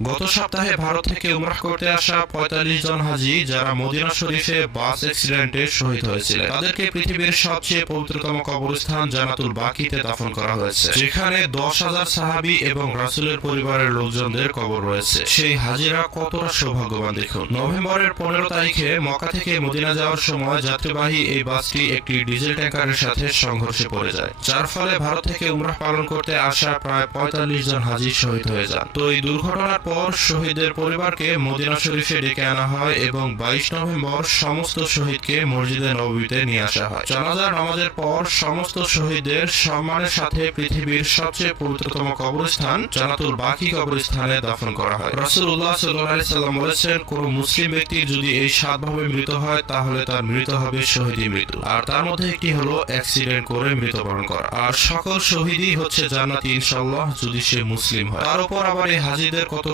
গত সপ্তাহে ভারত থেকে উমরাহ করতে আসা ৪৫ জন হাজি যারা মদিনা শরীফে বাস অ্যাক্সিডেন্টে শহীদ হয়েছিলেন তাদেরকে পৃথিবীর সবচেয়ে পবিত্রতম কবরস্থান জান্নাতুল বাকিতে দাফন করা হয়েছে, যেখানে ১০,০০০ সাহাবী এবং রাসূলের পরিবারের লোকজনদের কবর রয়েছে। সেই হাজিরা কতটা সৌভাগ্যবান দেখুন। নভেম্বরের ১৫ তারিখে মক্কা থেকে মদিনা যাওয়ার সময় যাত্রীবাহী এই বাসটি একটি ডিজেল ট্যাঙ্কারের সাথে সংঘর্ষে পড়ে যায়, যার ফলে ভারত থেকে উমরাহ পালন করতে আসা প্রায় ৪৫ জন হাজি শহীদ হয়ে যান। তো এই দুর্ঘটনার পর শহীদদের পরিবারকে মদিনা শরীফে ডেকে আনা হয় এবং ২২ নভেম্বর সমস্ত শহীদকে মসজিদে নববীতে নিয়ে আসা হয়। জানাজা নামাজের পর সমস্ত শহীদদের সম্মানের সাথে পৃথিবীর সবচেয়ে পবিত্রতম কবরস্থান জান্নাতুল বাকি কবরস্থানে দাফন করা হয়। রাসূলুল্লাহ সাল্লাল্লাহু আলাইহি সাল্লাম বলেছেন, কোন মুসলিম ব্যক্তি যদি এই ৭ ভাবে মৃত হয় তাহলে তার মৃত্যু হবে শহীদী মৃত্যু, আর তার মধ্যে একটি হলো অ্যাক্সিডেন্ট করে মৃত্যুবরণ করা। আর সকল শহীদই হচ্ছে জান্নাতি ইনশাআল্লাহ, যদি সে মুসলিম হয়। তার উপর আবার এই হাজীদের কত